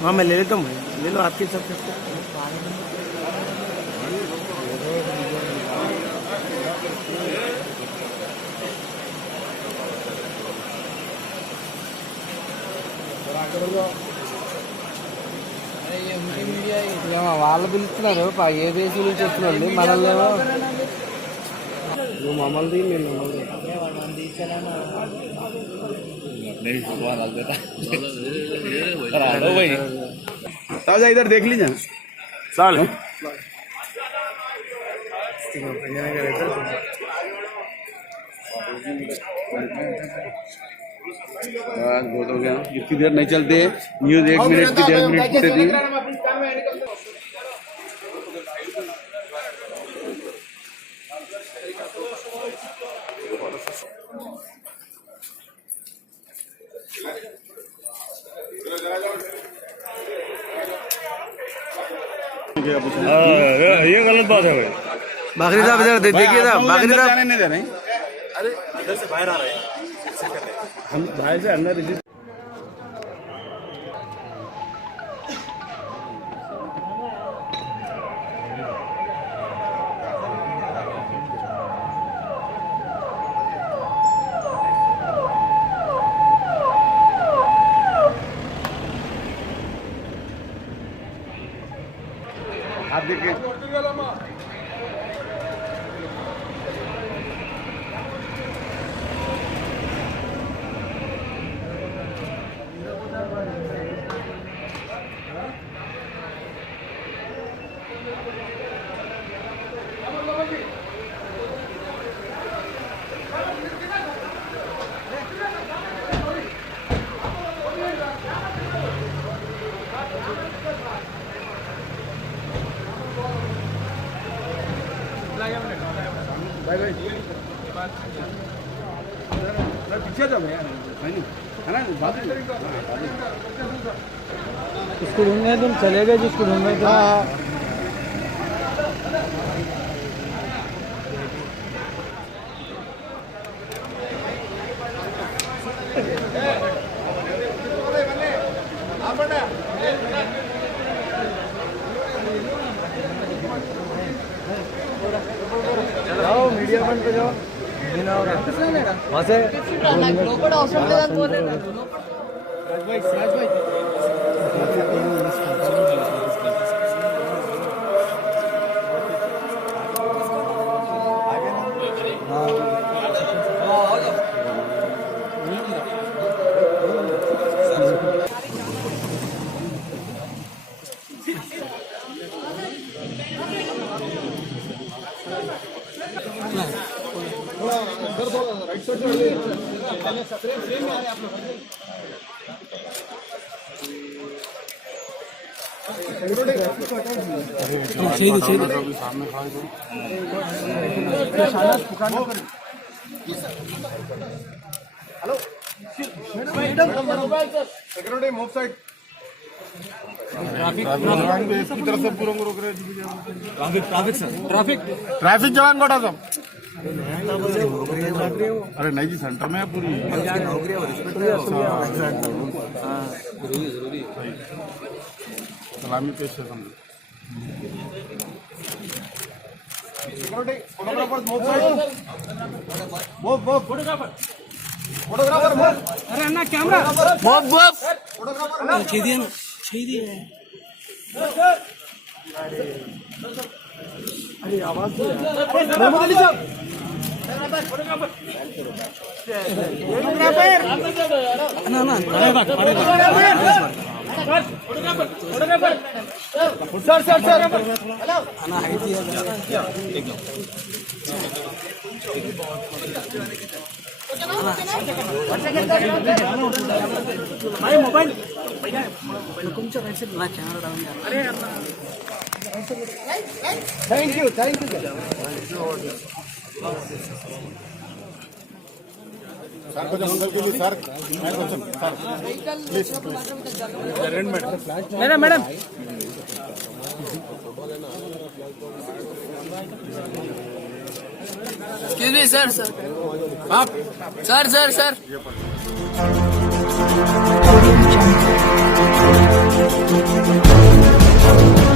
हाँ मैं ले लेता हूँ, ले लो आपके सब। వాళ్ళు పిలుస్తున్నారు ఏ దేశం నుంచి వచ్చినండి మనల్ని నువ్వు మమ్మల్ని నేను ताजा इधर देख लीजिए साल बहुत हो गया, इतनी देर नहीं चलते न्यूज। 1 मिनट की 1.5 मिनट से थी। ये गलत बात है भाई। बाखरी साहब इधर देखिए ना, बाखरी साहब जाने नहीं दे रहे। अरे अंदर से बाहर आ रहे हैं, हम बाहर से अंदर। आप देखिए पीछे जाओ यार, है ना बात उसको ढूंढने तुम चले गए जिसको ढूंढने थे। जाओ मीडिया बंद पे जाओ वहाँ से हेलो सेक्रेटरी मूव साइड। इसकी तरफ से पूरा रोक रहे। ट्रैफिक सर, ट्रैफिक जवान कोटा सब। अरे नहीं जी, सेंटर में है पूरी सलामी पेश है। Security photographer move side, move photographer अरे अन्ना कैमरा मूव फोटोग्राफर छेद दिया ना, छेद दिया। अरे आवाज मोहम्मद अली साहब फोटोग्राफर ना ना photographer sir sir sir hello भाई मोबाइल तुमच्या राईट साइड ला कॅमेरा डाऊन. अरे thank you thank you sir కొంచెం ముందరికి వెళ్ళి సార్ మేడం కొంచెం సార్ ప్లీజ్ రండి madam madam Excuse me, sir. आप Sir. Audio Jungle.